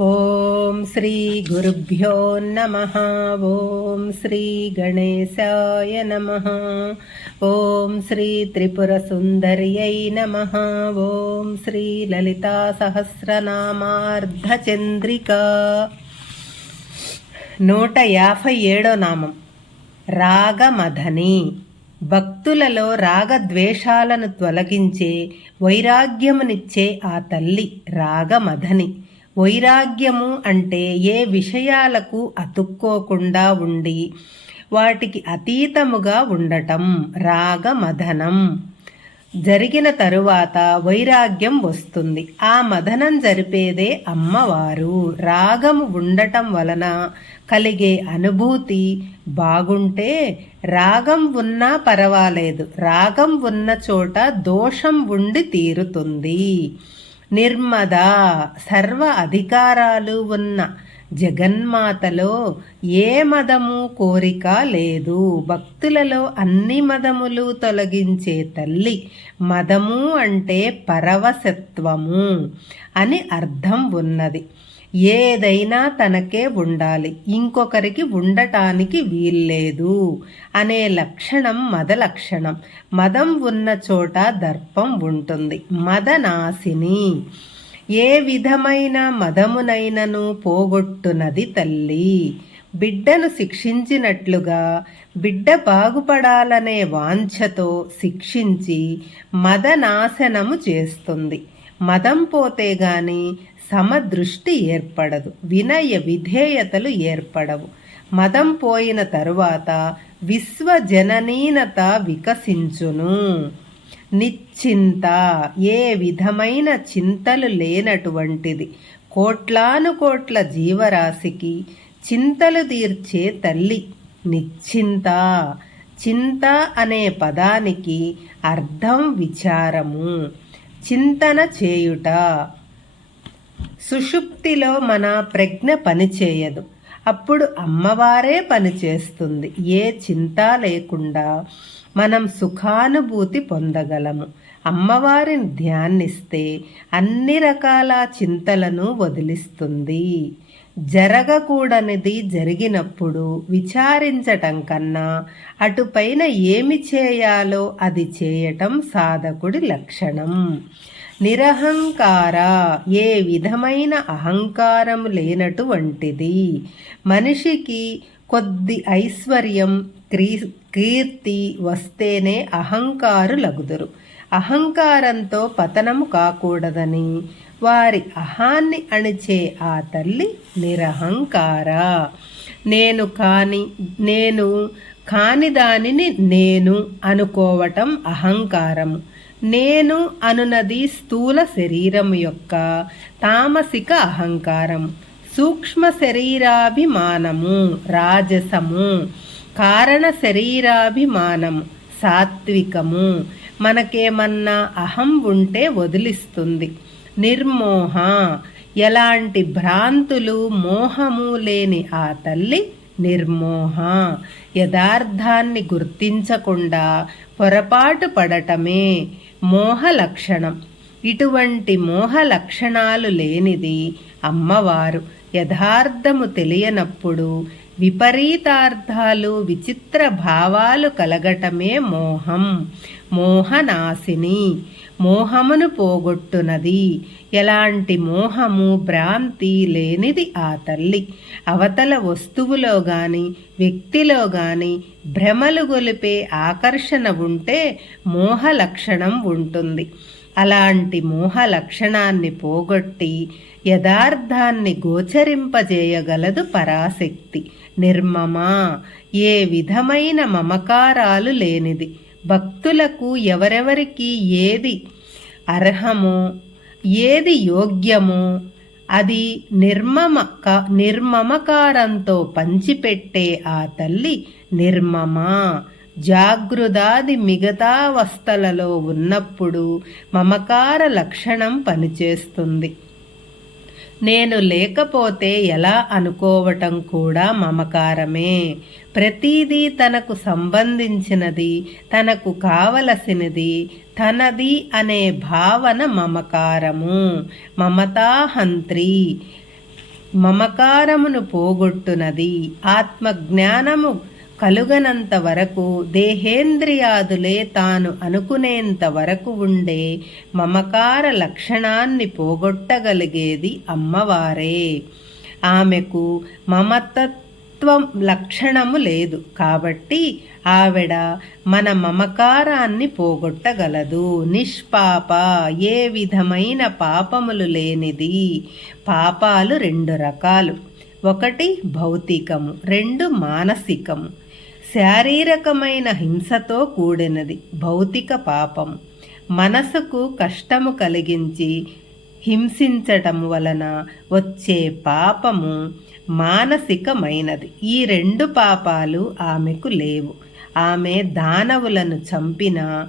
ఓం శ్రీ గురుభ్యో నమ. ఓం శ్రీ గణేశాయ నమ. ఓం శ్రీ త్రిపుర సుందర్యై నమ. ఓం శ్రీ లలితా సహస్రనామార్ధచంద్రిక. నూట యాభై ఏడో నామం. రాగమధని. భక్తులలో రాగద్వేషాలను తొలగించే వైరాగ్యమునిచ్చే ఆ తల్లి రాగమధని. వైరాగ్యము అంటే ఏ విషయాలకు అతుక్కోకుండా ఉండి వాటికి అతీతముగా ఉండటం రాగమధనం. జరిగిన తరువాత వైరాగ్యం వస్తుంది. ఆ మదనం జరిపేదే అమ్మవారు. రాగము ఉండటం వలన కలిగే అనుభూతి బాగుంటే రాగం ఉన్నా పర్వాలేదు. రాగం ఉన్న చోట దోషం ఉండి తీరుతుంది. నిర్మద. సర్వ అధికారాలు ఉన్న జగన్మాతలో ఏ మదము కోరిక లేదు. భక్తులలో అన్ని మదములు తొలగించే తల్లి మదము అంటే పరవశత్వము అని అర్థం ఉన్నది. ఏదైనా తనకే ఉండాలి. ఇంకొకరికి ఉండటానికి వీల్లేదు. అనే లక్షణం మద లక్షణం. మదం ఉన్న చోట దర్పం ఉంటుంది. మదనాశిని. ఏ విధమైన మదమునైనను పోగొట్టునది తల్లి. బిడ్డను శిక్షించినట్లుగా బిడ్డ బాగుపడాలనే వాంఛతో శిక్షించి మదనాశనము చేస్తుంది. మదం పోతే గాని సమదృష్టి ఏర్పడదు. వినయ విధేయతలు ఏర్పడవు. మదం పోయిన తరువాత విశ్వజననీనత వికసించును. నిశ్చింత ఏ విధమైన చింతలు లేనటువంటిది. కోట్లాను కోట్ల జీవరాశికి చింతలు తీర్చే తల్లి నిశ్చింత. చింత అనే పదానికి అర్థం విచారము. చింతన చేయుట. సుషుప్తిలో మన ప్రజ్ఞ పనిచేయదు. అప్పుడు అమ్మవారే పనిచేస్తుంది. ఏ చింత లేకుండా మనం సుఖానుభూతి పొందగలము. అమ్మవారిని ధ్యానిస్తే అన్ని రకాల చింతలను వదిలిస్తుంది. జరగకూడనిది జరిగినప్పుడు విచారించటం కన్నా అటుపైన ఏమి చేయాలో అది చేయటం సాధకుడి లక్షణం. నిరహంకార ఏ విధమైన అహంకారం లేనటువంటిది. మనిషికి కొద్ది ఐశ్వర్యం క్రీ కీర్తి వస్తేనే అహంకారులగుదురు. అహంకారంతో పతనము కాకూడదని వారి అహాన్ని అణిచే ఆ తల్లి నిరహంకార. నేను కాని నేను కాని దానిని నేను అనుకోవటం అహంకారం. నేను అనునది స్థూల శరీరం యొక్క తామసిక అహంకారం. సూక్ష్మ శరీరాభిమానము రాజసము. కారణ శరీరాభిమానము సాత్వికము. మనకేమన్నా అహం ఉంటే వదిలిస్తుంది. నిర్మోహ. ఎలాంటి భ్రాంతులు మోహము లేని ఆ తల్లి నిర్మోహ. యథార్థాన్ని గుర్తించకుండా పొరపాటు పడటమే మోహ లక్షణం. ఇటువంటి మోహ లక్షణాలు లేనిది అమ్మవారు యథార్థము తెలియనప్పుడు విపరీతార్థాలు విచిత్ర భావాలు కలగటమే మోహం. మోహనాశిని మోహమును పోగొట్టునది. ఎలాంటి మోహము భ్రాంతి లేనిది ఆ తల్లి. అవతల వస్తువులో గాని వ్యక్తిలో గాని భ్రమలు గొలిపే ఆకర్షణ ఉంటే మోహ లక్షణం ఉంటుంది. అలాంటి మోహ లక్షణాన్ని పోగొట్టి యథార్థాన్ని గోచరింపజేయగలదు పరాశక్తి. నిర్మమా ఏ విధమైన మమకారాలు లేనిది. భక్తులకు ఎవరెవరికి ఏది అర్హమో ఏది యోగ్యమో అది నిర్మమ నిర్మమకారంతో పంచిపెట్టే ఆ తల్లి నిర్మమ. జాగృదాది మిగతావస్థలలో ఉన్నప్పుడు మమకార లక్షణం పనిచేస్తుంది. నేను లేకపోతే ఎలా అనుకోవటం కూడా మమకారమే. ప్రతీదీ తనకు సంబంధించినది తనకు కావలసినది తనది అనే భావన మమకారము. మమతాహంత్రి మమకారమును పోగొట్టునది ఆత్మజ్ఞానము కలుగనంత వరకు దేహేంద్రియాదులే తాను అనుకునేంత వరకు ఉండే మమకార లక్షణాన్ని పోగొట్టగలిగేది అమ్మవారే. ఆమెకు మమతత్వం లక్షణము లేదు కాబట్టి ఆవిడ మన మమకారాన్ని పోగొట్టగలదు. నిష్పాప ఏ విధమైన పాపములు లేనిది. పాపాలు రెండు రకాలు. ఒకటి భౌతికము రెండు మానసికము. శారీరకమైన హింసతో కూడినది భౌతిక పాపం. మనసుకు కష్టము కలిగించి హింసించటం వలన వచ్చే పాపము మానసికమైనది. ఈ రెండు పాపాలు ఆమెకు లేవు. ఆమె దానవులను చంపిన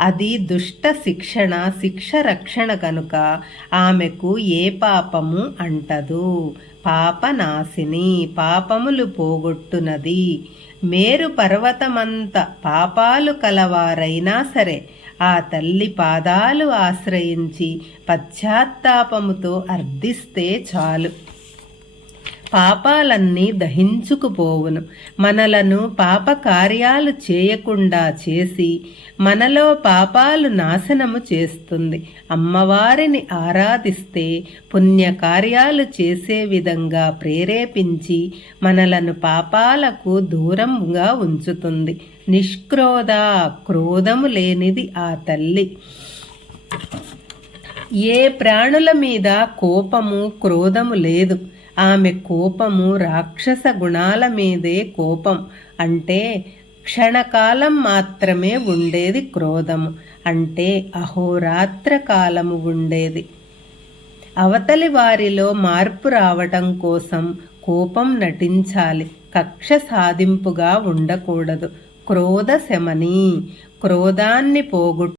అది దుష్ట శిక్షణ శిక్ష రక్షణ కనుక ఆమెకు ఏ పాపము అంటదు. పాపనాశిని పాపములు పోగొట్టునది. మేరు పర్వతమంత పాపాలు కలవారైనా సరే ఆ తల్లి పాదాలు ఆశ్రయించి పశ్చాత్తాపముతో అర్థిస్తే చాలు. పాపాలన్నీ దహించుకుపోవును. మనలను పాప కార్యాలు చేయకుండా చేసి మనలో పాపాలు నాశనము చేస్తుంది. అమ్మవారిని ఆరాధిస్తే పుణ్యకార్యాలు చేసే విధంగా ప్రేరేపించి మనలను పాపాలకు దూరంగా ఉంచుతుంది. నిష్క్రోధ క్రోధము లేనిది ఆ తల్లి. ఏ ప్రాణుల మీద కోపము క్రోధము లేదు. ఆమె కోపము రాక్షస గుణాల మీదే కోపం. అంటే క్షణకాలం మాత్రమే ఉండేది క్రోధము. అంటే అహోరాత్ర కాలము ఉండేది. అవతలి వారిలో మార్పు రావటం కోసం కోపం నటించాలి. కక్ష సాధింపుగా ఉండకూడదు. క్రోధ శమని క్రోధాన్ని పోగొట్టు